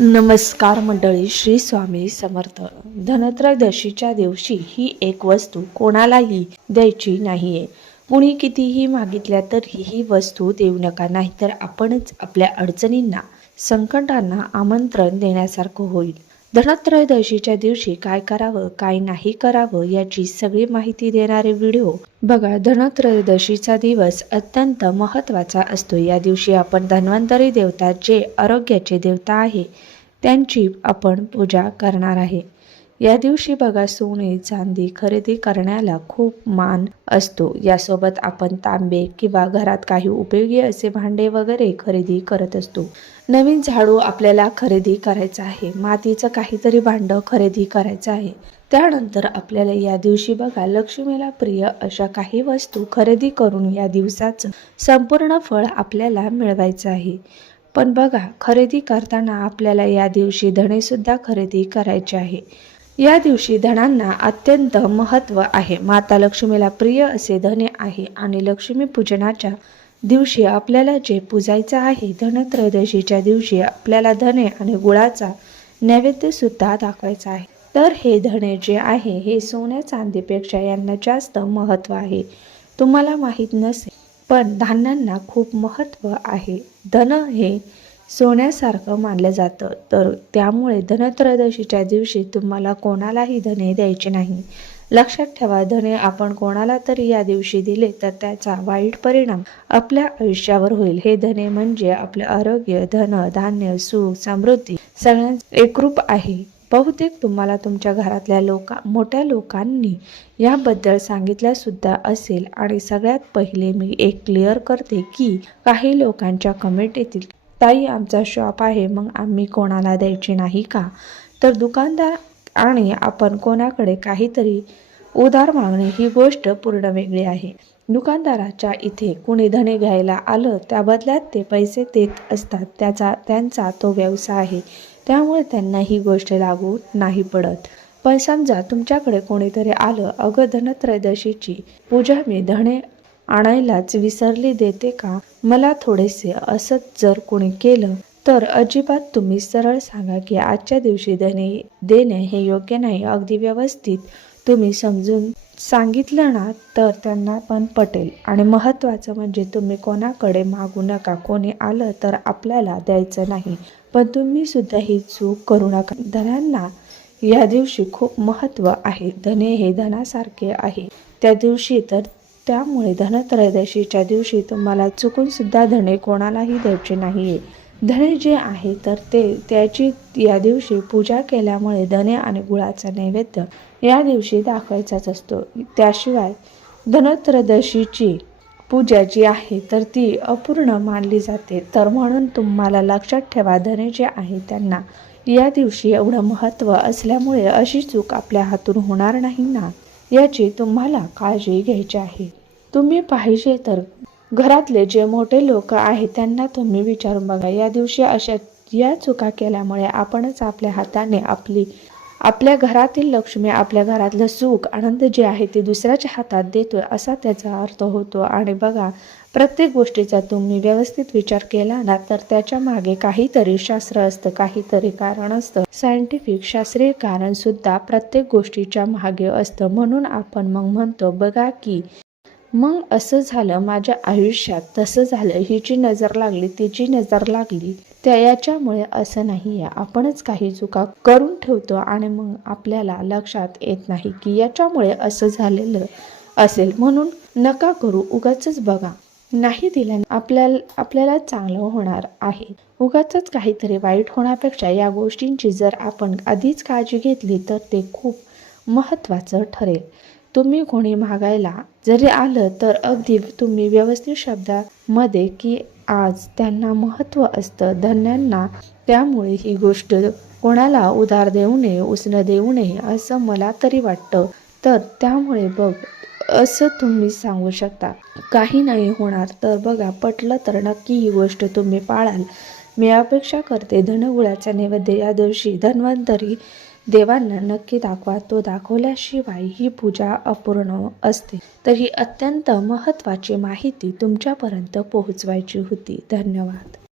नमस्कार मंडळी श्री स्वामी समर्थ. धनत्रयोदशीच्या दिवशी ही एक वस्तू कोणालाही द्यायची नाहीये. कुणी कितीही मागितल्या तरी ही वस्तू देऊ नका नाहीतर आपणच आपल्या अडचणींना संकटांना आमंत्रण देण्यासारखं होईल. धनत्रयोदशीच्या दिवशी काय करावं काय नाही करावं याची सगळी माहिती देणारे व्हिडिओ बघा धनत्रयोदशीचा दिवस अत्यंत महत्त्वाचा असतो. या दिवशी आपण धन्वंतरी देवता जे आरोग्याचे देवता आहे त्यांची आपण पूजा करणार आहे. या दिवशी बघा सोने चांदी खरेदी करण्याला खूप मान असतो. यासोबत आपण तांबे किंवा घरात काही उपयोगी असे भांडे वगैरे खरेदी करत असतो. नवीन झाडू आपल्याला खरेदी करायचं आहे. मातीचं काहीतरी भांडं खरेदी करायचं आहे. त्यानंतर आपल्याला या दिवशी बघा लक्ष्मीला प्रिय अशा काही वस्तू खरेदी करून या दिवसाचं संपूर्ण फळ आपल्याला मिळवायचं आहे. पण बघा खरेदी करताना आपल्याला या दिवशी धणेसुद्धा खरेदी करायचे आहे. या दिवशी धनांना अत्यंत महत्त्व आहे. माता लक्ष्मीला प्रिय असे धने आहे आणि लक्ष्मी पूजनाच्या दिवशी आपल्याला जे पूजायचं आहे धनत्रयोदशीच्या दिवशी आपल्याला धने आणि गुळाचा नैवेद्यसुद्धा दाखवायचा आहे. तर हे धणे जे आहे हे सोन्या चांदीपेक्षा यांना जास्त महत्त्व आहे. तुम्हाला माहीत नसेल पण धान्यांना खूप महत्त्व आहे. धन हे सोन्यासारखं मानलं जातं. तर त्यामुळे धनत्रयोदशीच्या दिवशी तुम्हाला कोणालाही धने द्यायचे नाही. लक्षात ठेवा धने आपण कोणाला तरी या दिवशी दिले तर त्याचा वाईट परिणाम आपल्या आयुष्यावर होईल. हे धने म्हणजे आपले आरोग्य धन धान्य सुख समृद्धी सगळ्यांच एकरूप आहे. बहुतेक तुम्हाला तुमच्या घरातल्या लोका मोठ्या लोकांनी याबद्दल सांगितल्यासुद्धा सुद्धा असेल. आणि सगळ्यात पहिले मी एक क्लिअर करते की काही लोकांच्या कमेंट येतील. ताई आमचा शॉप आहे मग आम्ही कोणाला द्यायची नाही का? तर दुकानदार आणि आपण कोणाकडे काहीतरी उधार मागणे ही गोष्ट पूर्ण वेगळी आहे. दुकानदाराच्या इथे कुणी धने घ्यायला आलं त्या बदल्यात ते पैसे देत असतात. त्याचा त्यांचा तो व्यवसाय आहे. त्यामुळे त्यांना ही गोष्ट लागू नाही पडत. पण समजा तुमच्याकडे कोणीतरी आलं अगं धनत्रयोदशीची पूजा मी धणे आणायलाच विसरली देते का? मला थोडेसे असंच जर कोणी केलं तर अजिबात तुम्ही सरळ सांगा की आजच्या दिवशी धने देणे हे योग्य नाही. अगदी व्यवस्थित तुम्ही समजून सांगितलं ना तर त्यांना पण पटेल. आणि महत्त्वाचं म्हणजे तुम्ही कोणाकडे मागू नका. कोणी आलं तर आपल्याला द्यायचं नाही. पण तुम्ही सुद्धा ही चूक करू नका. धनांना या दिवशी खूप महत्त्व आहे. धने हे धनासारखे आहे. त्या दिवशी तर त्यामुळे धनत्रयोदशीच्या दिवशी तुम्हाला चुकून सुद्धा धने कोणालाही द्यायचे नाहीये. धने जे आहे तर ते त्याची या दिवशी पूजा केल्यामुळे धने आणि गुळाचा नैवेद्य या दिवशी दाखवायचाच असतो. त्याशिवाय धनत्रयोदशीची पूजा जी आहे तर ती अपूर्ण मानली जाते. तर म्हणून तुम्हाला लक्षात ठेवा धने जे आहे त्यांना या दिवशी एवढं महत्त्व असल्यामुळे अशी चूक आपल्या हातून होणार नाही ना? याची तुम्हाला काळजी घ्यायची आहे. तुम्ही पाहिजे तर घरातले जे मोठे लोक आहेत त्यांना तुम्ही विचारून बघा. या दिवशी अशा या चुका केल्यामुळे आपणच आपल्या हाताने आपली आपल्या घरातील लक्ष्मी आपल्या घरातलं सुख आनंद जे आहे ते दुसऱ्याच्या हातात देतोय असा त्याचा अर्थ होतो. आणि बघा प्रत्येक गोष्टीचा तुम्ही व्यवस्थित विचार केला ना तर त्याच्यामागे काहीतरी शास्त्र असतं काहीतरी कारण असतं. सायंटिफिक शास्त्रीय कारण सुद्धा प्रत्येक गोष्टीच्या मागे असतं. म्हणून आपण मग म्हणतो बघा की मग असं झालं माझ्या आयुष्यात तसं झालं हिची नजर लागली तिची नजर लागली. त्या याच्यामुळे असं नाही आहे. आपणच काही चुका करून ठेवतो आणि मग आपल्याला लक्षात येत नाही की याच्यामुळे असं झालेलं असेल. म्हणून नका करू उगाच बघा. नाही दिल्याने आपल्याला आपल्याला चांगलं होणार आहे. उगाच काहीतरी वाईट होण्यापेक्षा या गोष्टींची जर आपण आधीच काळजी घेतली तर ते खूप महत्त्वाचं ठरेल. तुम्ही कोणी मागायला जरी आलं तर अगदी तुम्ही व्यवस्थित शब्दामध्ये की आज त्यांना महत्त्व असतं धन्यांना त्यामुळे ही गोष्ट कोणाला उधार देऊ नये उसणं देऊ नये असं मला तरी वाटतं. तर त्यामुळे बघ असं तुम्ही सांगू शकता. काही नाही होणार तर बघा पटलं तर नक्की ही गोष्ट तुम्ही पाळाल. मी अपेक्षा करते धनगुळाचा नैवेद्य या दिवशी धन्वंतरी देवांना नक्की दाखवा. तो दाखवल्याशिवाय ही पूजा अपूर्ण असते. तर ही अत्यंत महत्त्वाची माहिती तुमच्यापर्यंत पोहोचवायची होती. धन्यवाद.